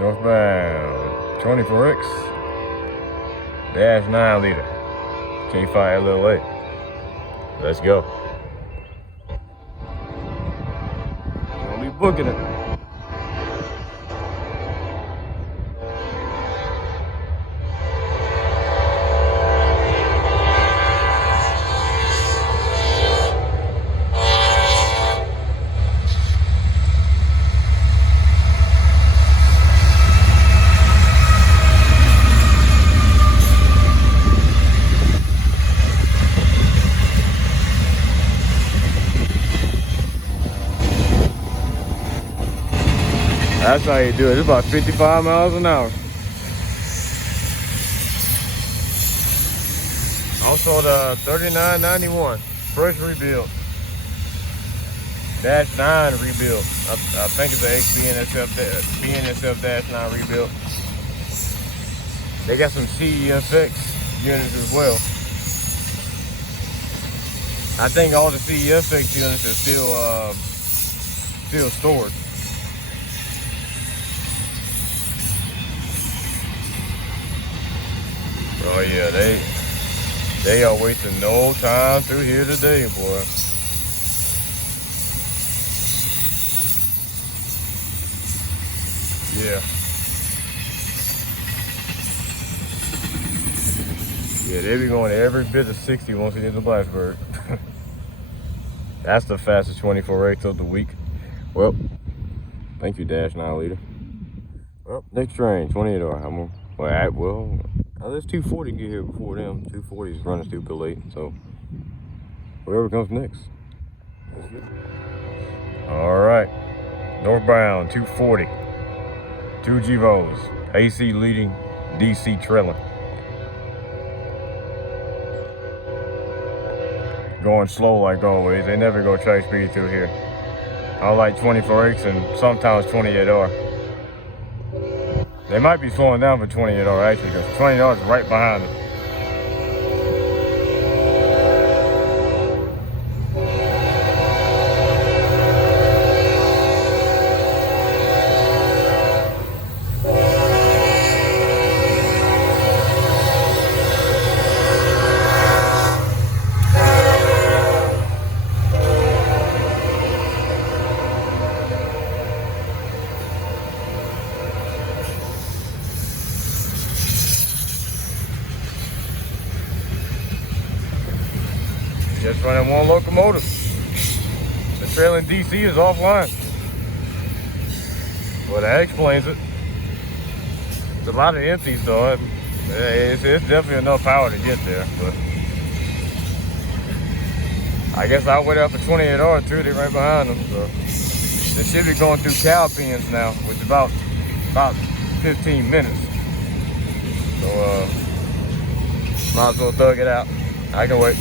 Northbound 24X Dash9 Leader K5 LLA. Let's go. Gonna be booking it. That's how you do it. It's about 55 miles an hour. Also the 3991, fresh rebuild. Dash9 rebuild. I think it's an BNSF Dash9 rebuild. They got some CEFX units as well. I think all the CEFX units are still stored. Oh yeah, they are wasting no time through here today, boy. Yeah. Yeah, they be going every bit of 60 once they get to Blacksburg. That's the fastest 24X of the week. Well, thank you, Dash9 Leader. Well, next train, 28R. Well, there's 240 get here before them. 240 is running stupid late, so whatever comes next. All right, northbound 240, 2 GVOs, AC leading, DC trailing. Going slow like always. They never go track speed through here. I like 24X and sometimes 28R. They might be slowing down for 28R actually, because 28R is right behind them. Just running one locomotive. The trailing DC is offline. Well, that explains it. It's a lot of empties, so it's definitely enough power to get there. But I guess I'll wait out for 28R too. They're right behind them. So they should be going through cow pens now, which is about 15 minutes. So might as well thug it out. I can wait.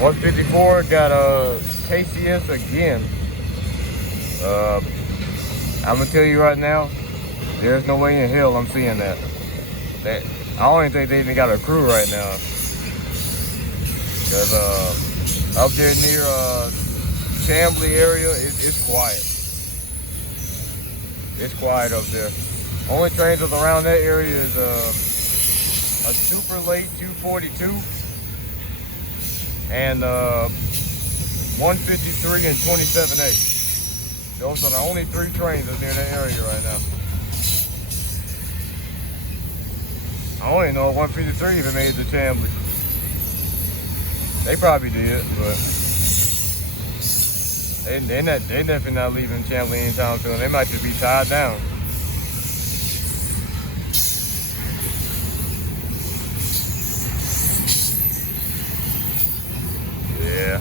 154 got a KCS again. I'm gonna tell you right now, there's no way in hell I'm seeing that. I don't even think they even got a crew right now. Cause up there near Chambly area, it's quiet. It's quiet up there. Only trains that's around that area is a super late 242. And 153 and 27A. Those are the only 3 trains that's near that area right now. I don't even know if 153 even made it to Chambly. They probably did, but they definitely not leaving Chambly anytime soon. They might just be tied down. Yeah.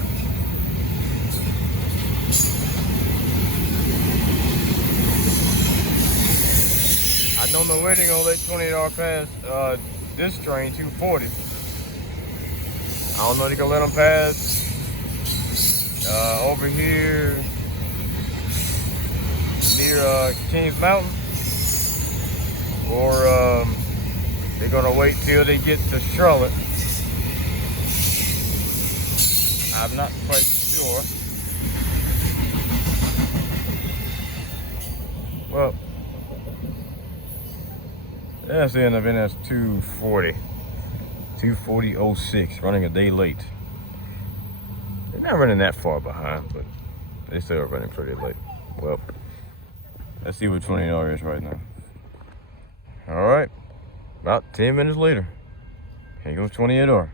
I don't know when they're gonna let 28R pass this train, 240. I don't know if they're gonna let them pass over here near Kings Mountain, or they're gonna wait till they get to Charlotte. I'm not quite sure. Well, that's the end of NS 240. 240.06, running a day late. They're not running that far behind, but they still are running pretty late. Well, let's see what $20 is right now. All right, about 10 minutes later, here goes $28.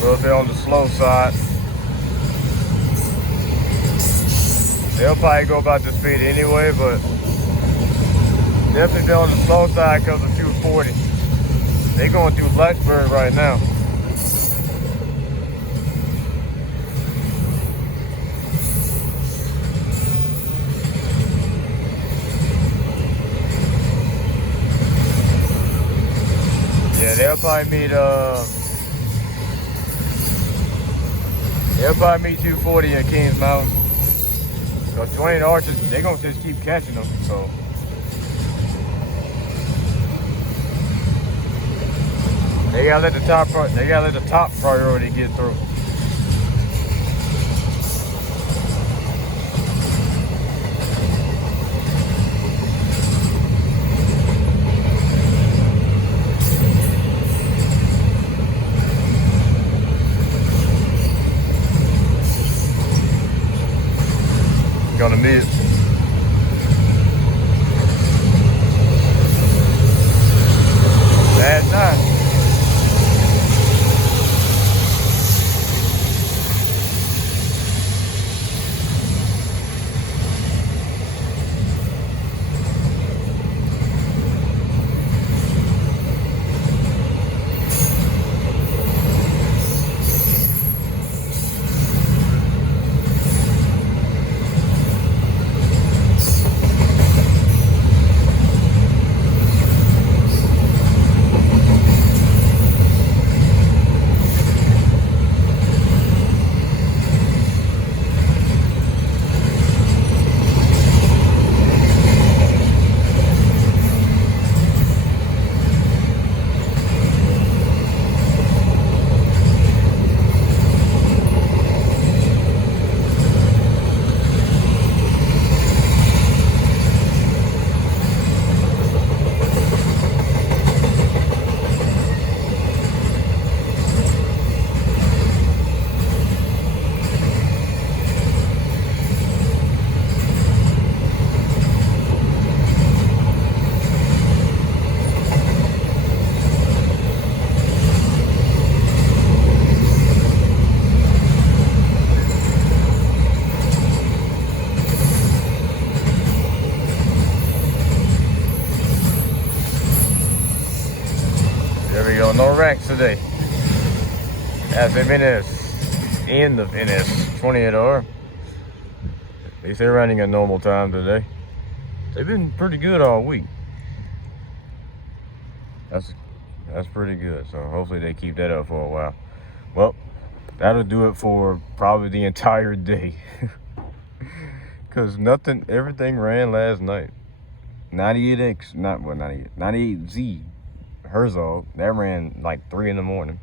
So if they're on the slow side, they'll probably go about the speed anyway, but definitely they're on the slow side because of 240. They're going through Blacksburg right now. Yeah, they'll probably meet 240 at Kings Mountain. Because $20, they're gonna just keep catching them. So they gotta let the top priority get through. Gonna miss. Dash9. No racks today. As of end of NS, $28. At least they're running a normal time today. They've been pretty good all week. That's pretty good. So hopefully they keep that up for a while. Well, that'll do it for probably the entire day. Cause everything ran last night. 98Z. Herzog, that ran like 3 in the morning.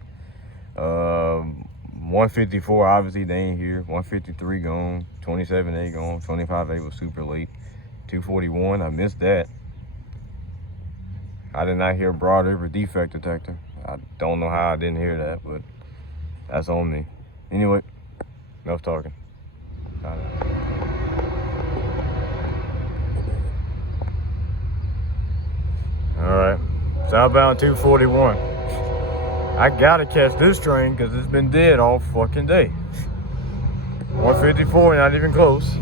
154, obviously they ain't here. 153 gone. 27A gone. 25A was super late. 241, I missed that. I did not hear Broad River defect detector. I don't know how I didn't hear that, but that's on me. Anyway, enough talking. All right. Southbound 241. I gotta catch this train because it's been dead all fucking day. 154, not even close.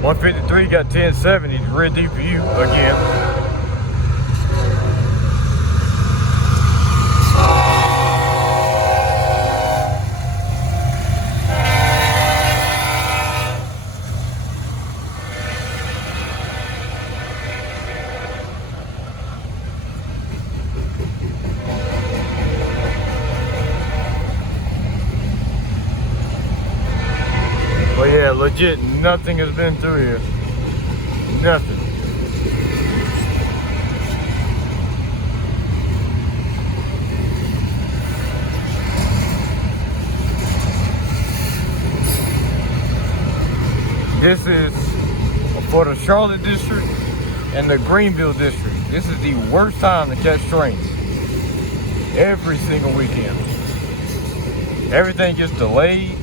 153 got 1070, rear DPU again. But yeah, legit, nothing has been through here. Nothing. This is for the Charlotte district and the Greenville district. This is the worst time to catch trains. Every single weekend. Everything gets delayed.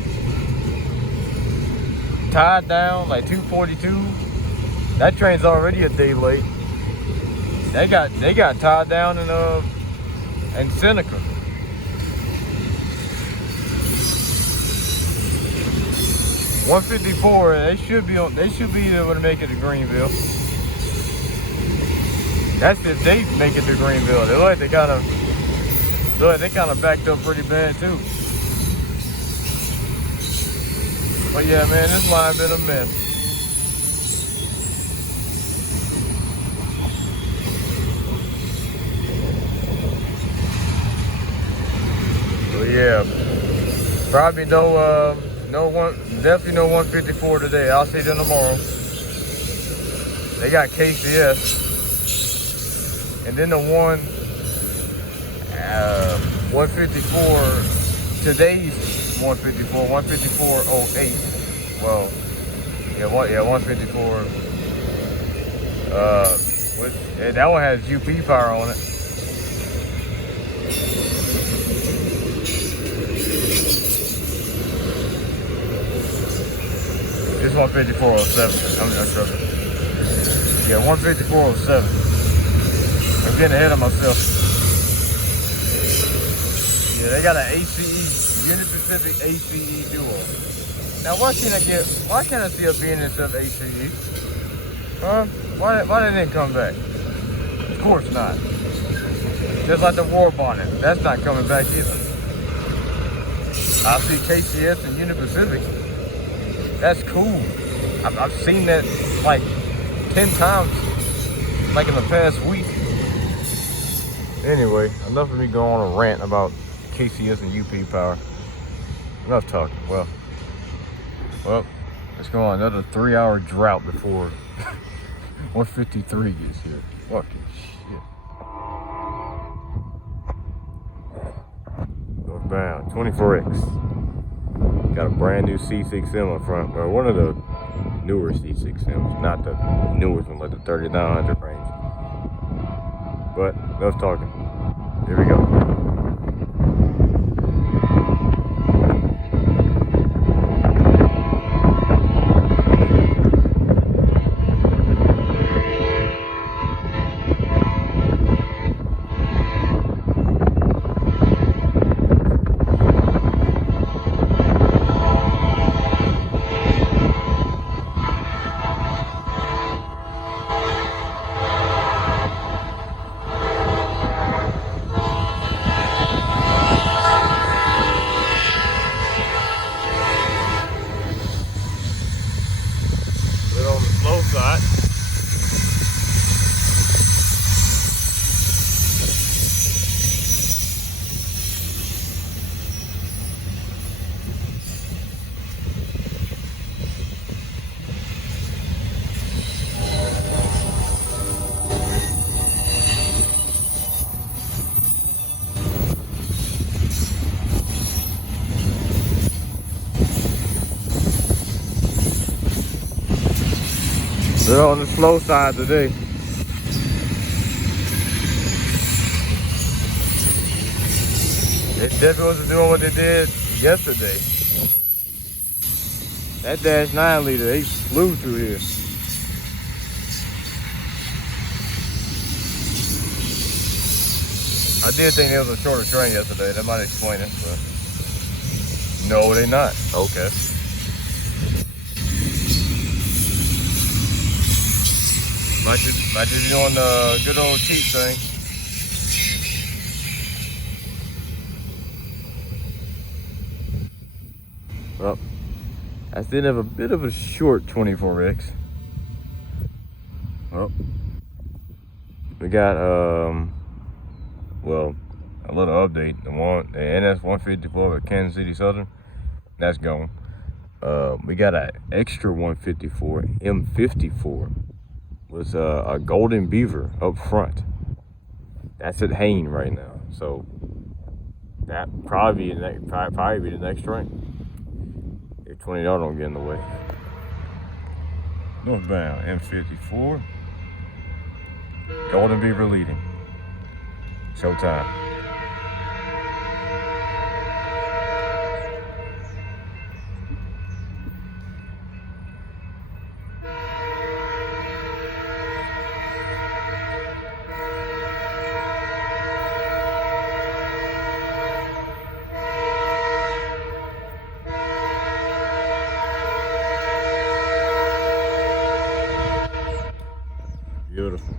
Tied down like 242. That train's already a day late. They got tied down in Seneca. $154. They should be able to make it to Greenville. That's if they make it to Greenville. They look like they kind of backed up pretty bad too. But yeah, man, this line been a mess. So yeah, probably definitely no 154 today. I'll see them tomorrow. They got KCS, and then the 154 today's. 154.08. Well, yeah, 154. That one has UP power on it. This 154.07. I'm tripping. Yeah, 154.07. I'm getting ahead of myself. Yeah, they got an ACE. Union Pacific ACE duo. Now why can't I see a BNSF ACE? Huh? Why they didn't come back? Of course not. Just like the war bonnet. That's not coming back either. I see KCS and Union Pacific. That's cool. I've seen that like 10 times like in the past week. Anyway, enough of me going on a rant about KCS and UP power. Enough talking. Well, let's go on another 3-hour drought before 153 gets here. Fucking shit. Northbound 24X. Got a brand new C6M up front. Well, one of the newer C6Ms, not the newest one, like the 3900 range. But enough talking. Here we go. They're on the slow side today. They definitely wasn't doing what they did yesterday. That Dash9 Leader, they flew through here. I did think it was a shorter train yesterday. That might explain it, but no, they not. Okay. Might just be on the good old cheap thing. Well, I still have a bit of a short 24X. Well, we got well, a little update. The NS154 at Kansas City Southern, that's gone. We got an extra 154 M54 with a golden beaver up front. That's at Hain right now, so that probably be the next train if $20 don't get in the way. Northbound M54, golden beaver leading. Showtime. Beautiful.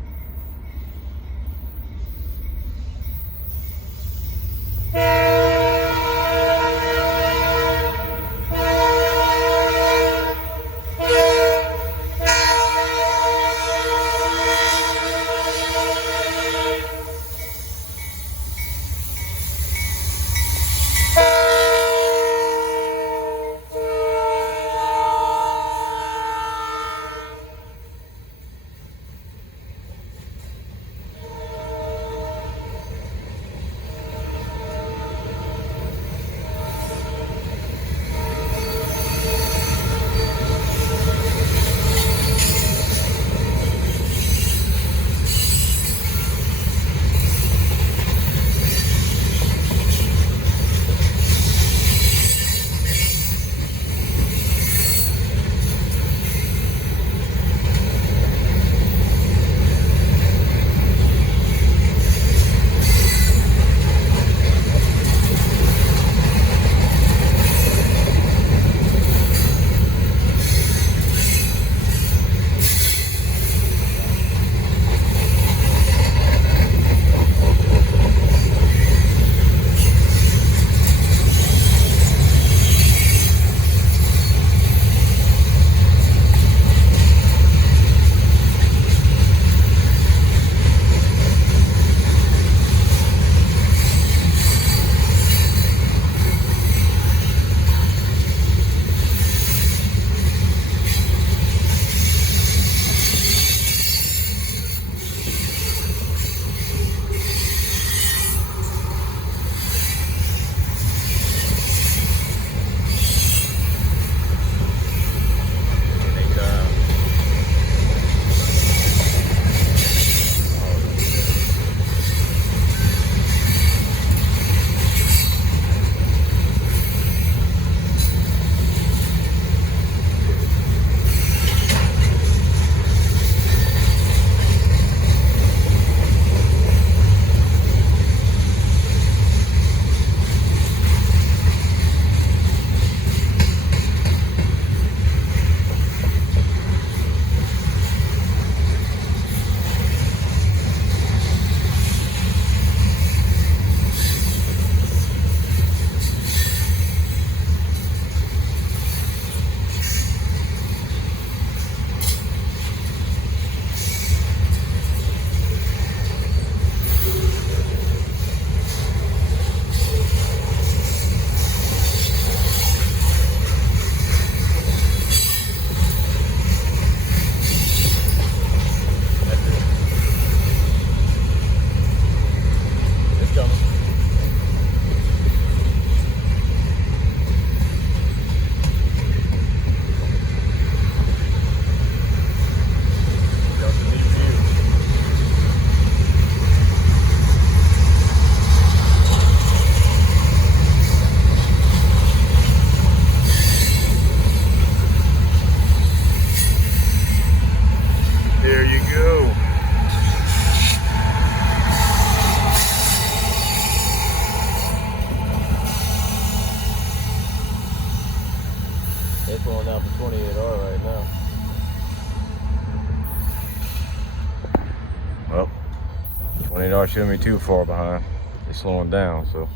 28R shouldn't be too far behind. They're slowing down, so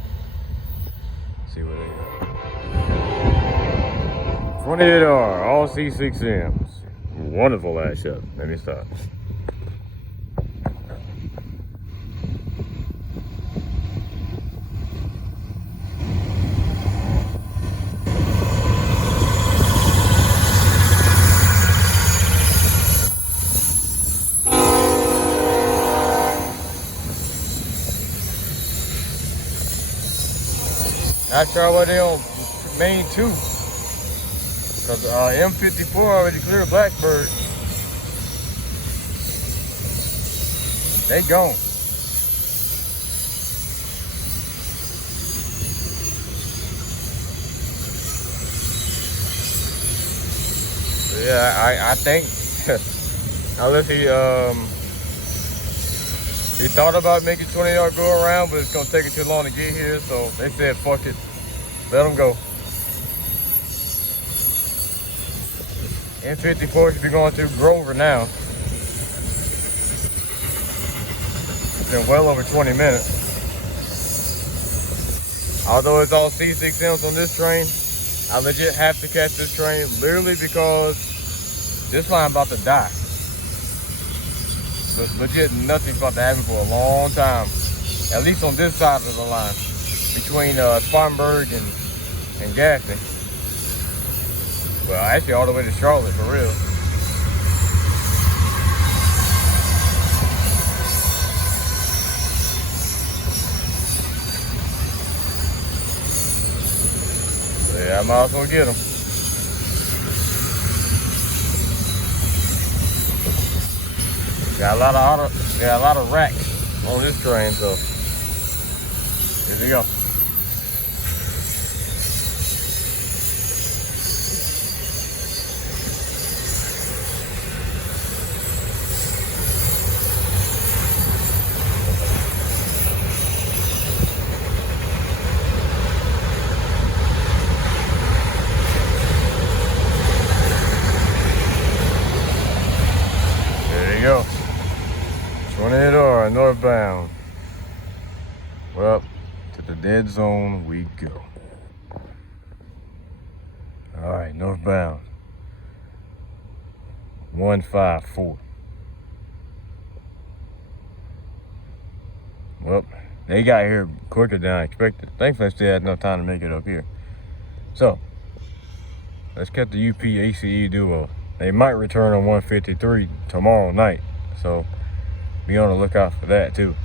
let's see what they got. 28R, all C6Ms. Wonderful last shot. Let me stop. Not sure what they on main 2. Because M54 already cleared Blackbird. They gone. Yeah, I think unless he thought about making 20-yard go around, but it's gonna take it too long to get here, so they said fuck it. Let him go. M54 should be going through Grover now. It's been well over 20 minutes. Although it's all C6Ms on this train, I legit have to catch this train literally because this line about to die. There's legit nothing's about to happen for a long time. At least on this side of the line. Between Spartanburg and Gaffney. Well, actually all the way to Charlotte, for real. Yeah, I might as well get them. Got a lot of racks on this train, so here we go. There you go. 28R northbound. Well, to the dead zone we go. All right, northbound. 154. Well, they got here quicker than I expected. Thankfully, I still had enough time to make it up here. So, let's get the UP ACE duo. They might return on 153 tomorrow night. So, be on the lookout for that too.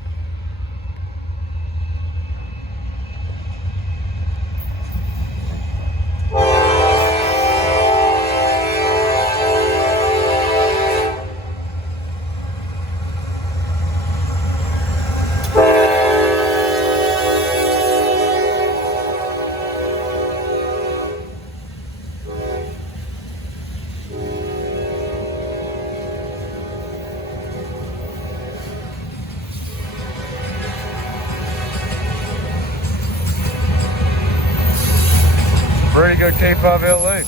Pretty good K-pop LA.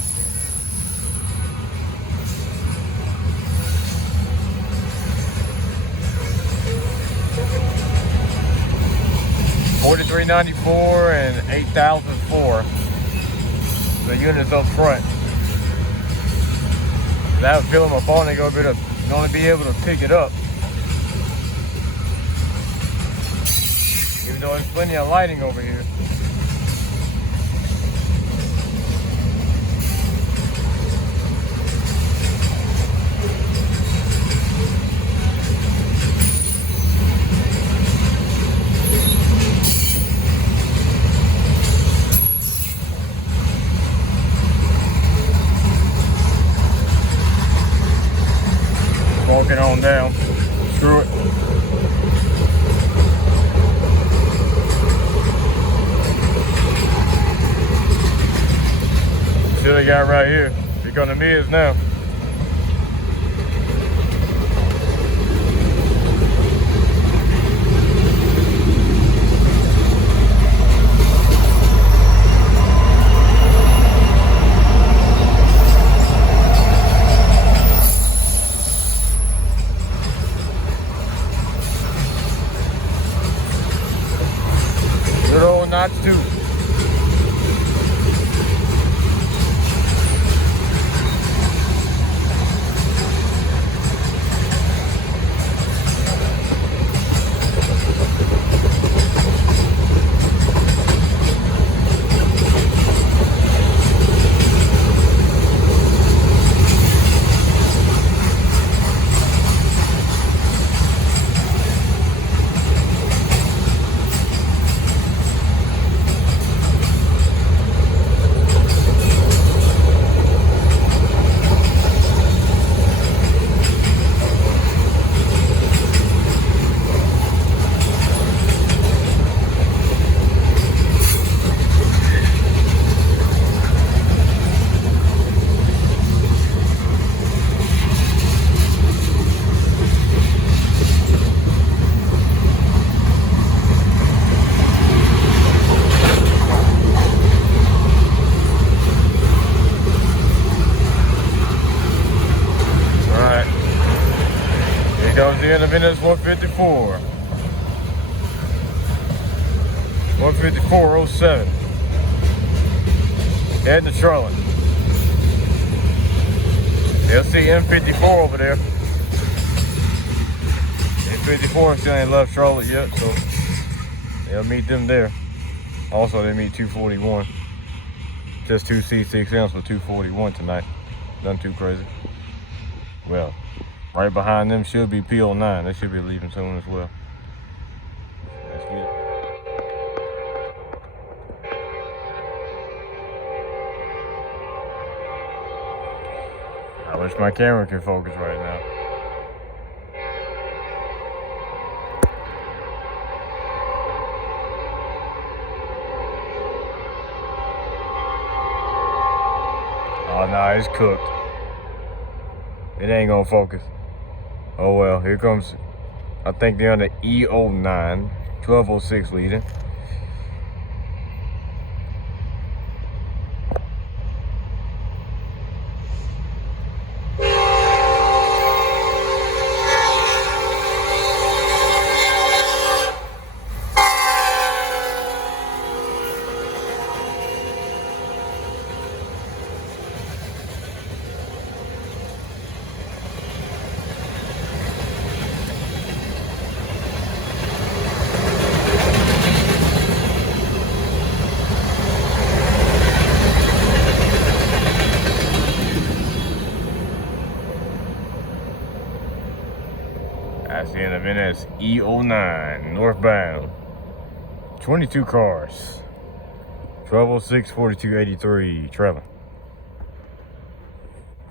$43.94 and 8,004. The units up front. That would fill them up on, they go only be able to pick it up. Even though there's plenty of lighting over here. Walking on down. Screw it. See what they got right here. Here come the mids now. Got to. Goes the end of Independence 154. 154.07. Heading to Charlotte. They'll see M54 over there. M54 still ain't left Charlotte yet, so they'll meet them there. Also, they meet 241. Just 2 C6Ms for 241 tonight. Nothing too crazy. Well, right behind them should be P09. They should be leaving soon as well. Let's get it. I wish my camera could focus right now. Oh no, it's cooked. It ain't gonna focus. Oh well, here comes, I think they're on the E09, 1206 leader. That's the end of NS E09, northbound. 22 cars. 1206, 4283, traveling.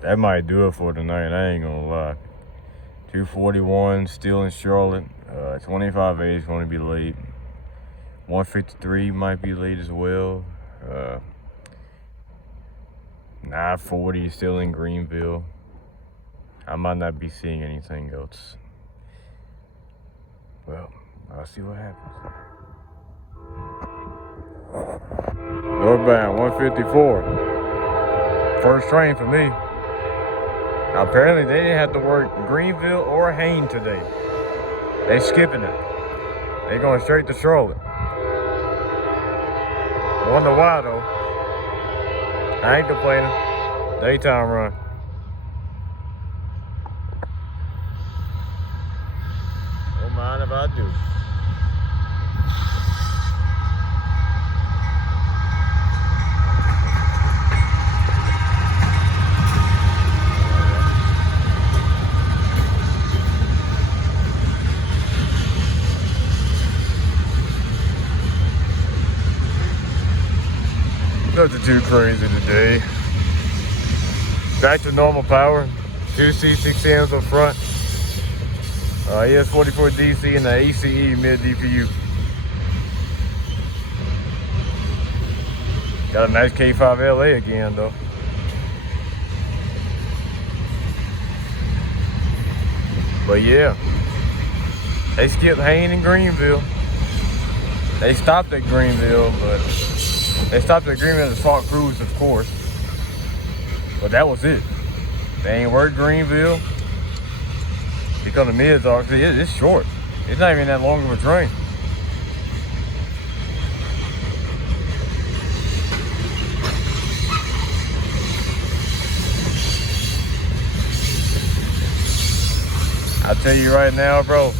That might do it for tonight, I ain't gonna lie. 241, still in Charlotte. 25A is gonna be late. 153 might be late as well. 940 still in Greenville. I might not be seeing anything else. Well, I'll see what happens. Northbound 154. First train for me. Now, apparently they didn't have to work Greenville or Haines today. They skipping it. They going straight to Charlotte. I wonder why though. I ain't complaining. Daytime run. Don't mind if I do. Nothing too crazy today. Back to normal power. 2 C6Ms up front. ES44 DC and the ACE mid DPU. Got a nice K5 LA again though. But yeah, they skipped Haines and Greenville. They stopped at Greenville, but they stopped at Greenville to Salt Cruise, of course. But that was it. They ain't worked Greenville. Because the mids are, it's short. It's not even that long of a train. I tell you right now, bro,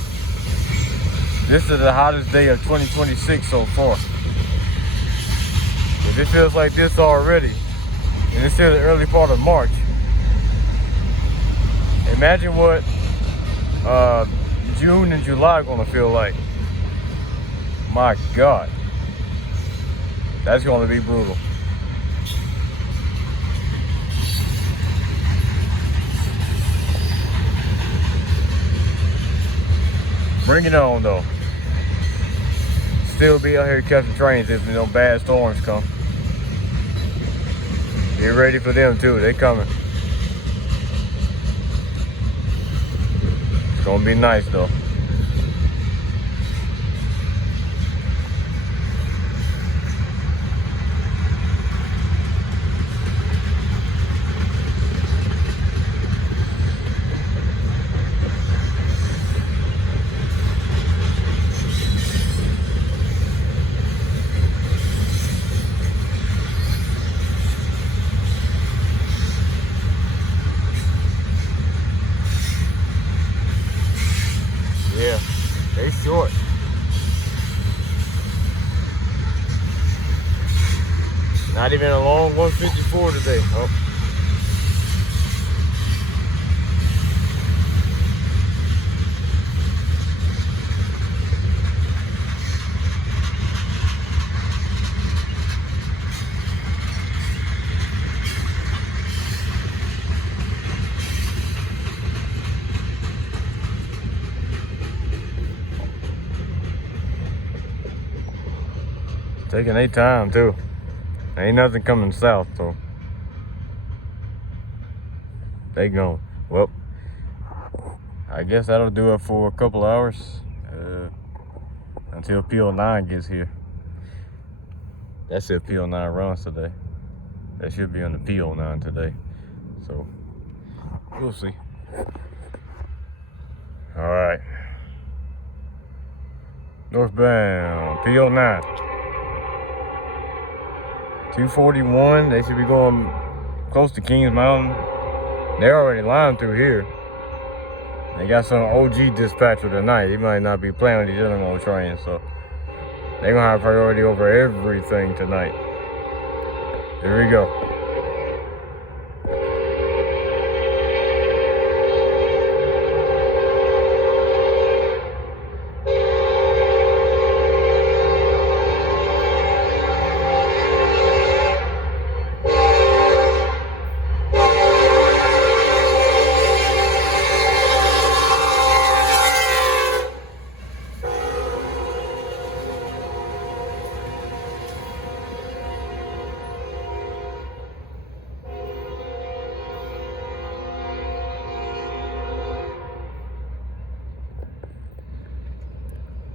this is the hottest day of 2026 so far. If it feels like this already, and it's still the early part of March, imagine what June and July are gonna feel like. My God, that's gonna be brutal. Bring it on though. Still be out here catching trains if no bad storms come. Get ready for them too, they coming. It's gonna be nice though. Yeah, they short. Not even a long 154 today. Oh. Taking their time too. Ain't nothing coming south, so they gone. Well, I guess that'll do it for a couple hours until PO9 gets here. That's if PO9 runs today. That should be on the PO9 today, so we'll see. All right, northbound PO9. 241, they should be going close to Kings Mountain. They're already lined through here. They got some OG dispatcher tonight. He might not be playing with these other old trains, so they're gonna have priority over everything tonight. Here we go.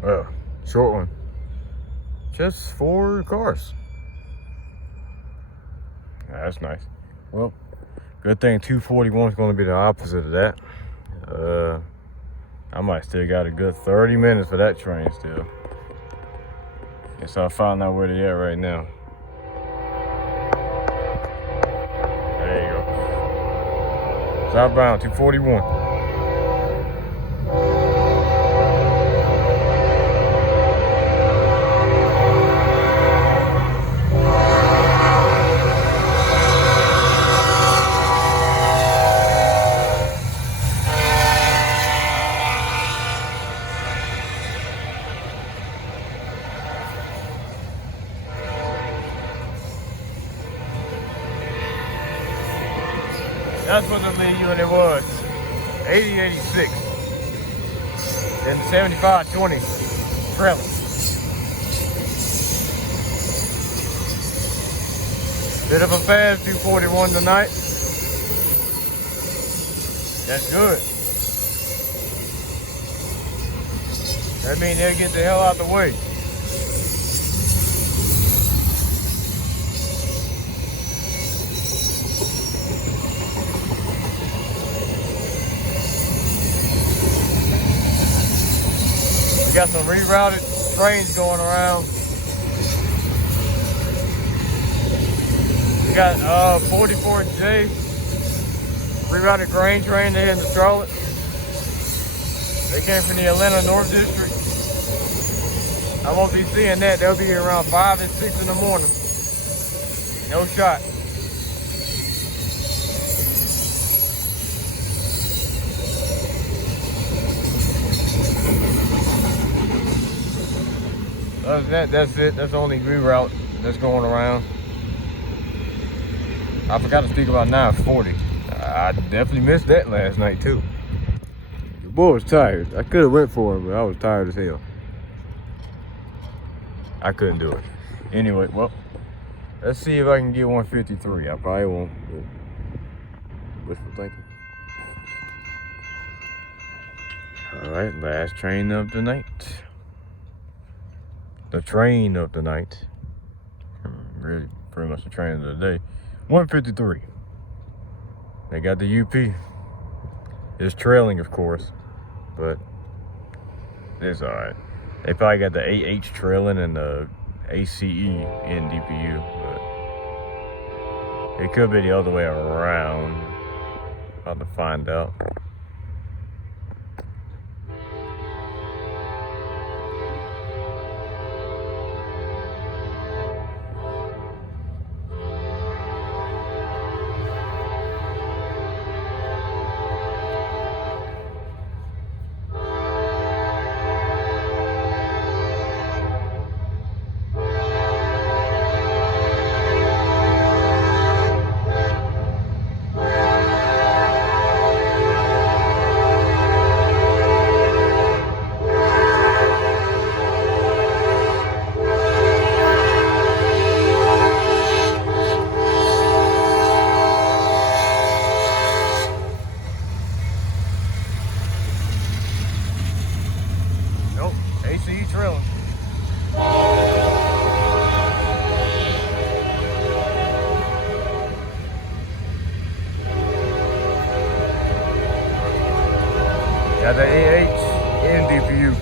Well, short one. Just 4 cars. That's nice. Well, good thing 241 is going to be the opposite of that. I might still got a good 30 minutes for that train still. Guess I'll find out where they at right now. There you go. Southbound 241. That's what the lead unit was. 8086. Then the 7520 trailer. Bit of a fast 241 tonight. That's good. That means they'll get the hell out the way. We got some rerouted trains going around. We got 44J rerouted grain train there in the Charlotte. They came from the Atlanta North District. I won't be seeing that. They'll be here around 5 and 6 in the morning. No shot. Other than that, that's it. That's the only reroute that's going around. I forgot to speak about 940. I definitely missed that last night too. The boy was tired. I could have went for him, but I was tired as hell. I couldn't do it. Anyway, well, let's see if I can get 153. I probably won't. Wishful thinking. All right, last train of the night. The train of the night. Really, pretty much the train of the day. 153. They got the UP. It's trailing, of course, but it's all right. They probably got the AH trailing and the ACE in DPU, but it could be the other way around. About to find out. ACE trailing. Got the AH in DPU.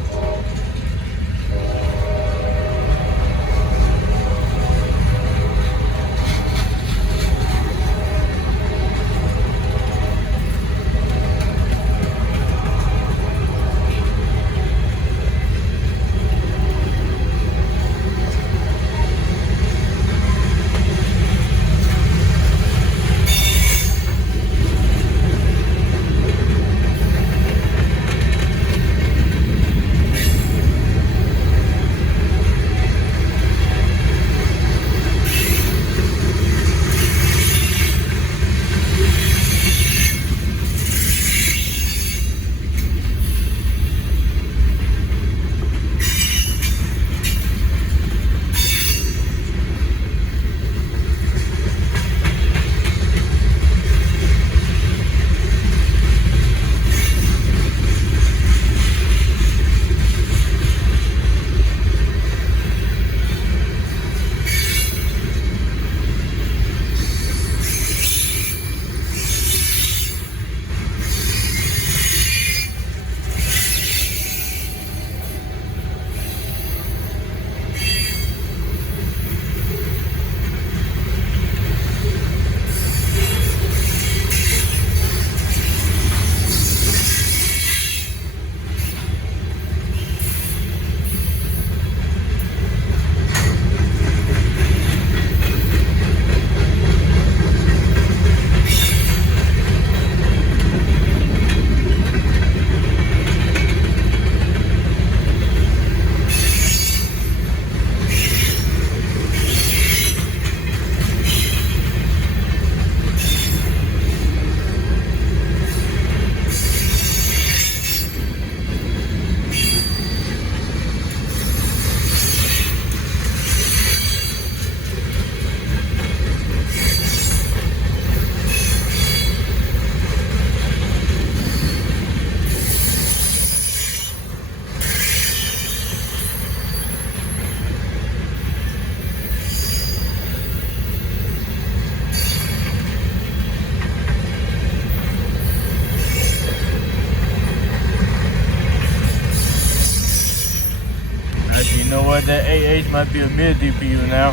You know what, that AH might be a mid DPU now.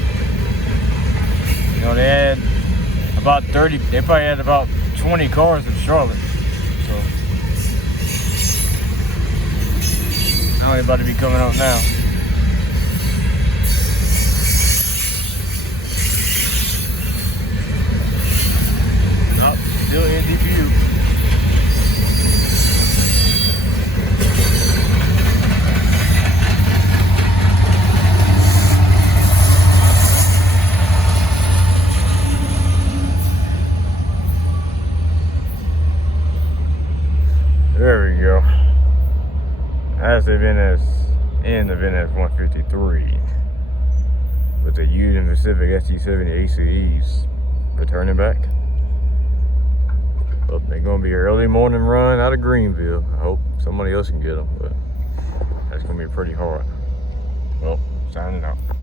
You know, they had about 30, they probably had about 20 cars in Charlotte. So Oh, it's about to be coming up now. Oh, still in Dpus. There we go. That's the VNS and the VNS 153 with the Union Pacific ST70 ACEs returning back. Well, they're gonna be an early morning run out of Greenville. I hope somebody else can get them, but that's gonna be pretty hard. Well, signing out.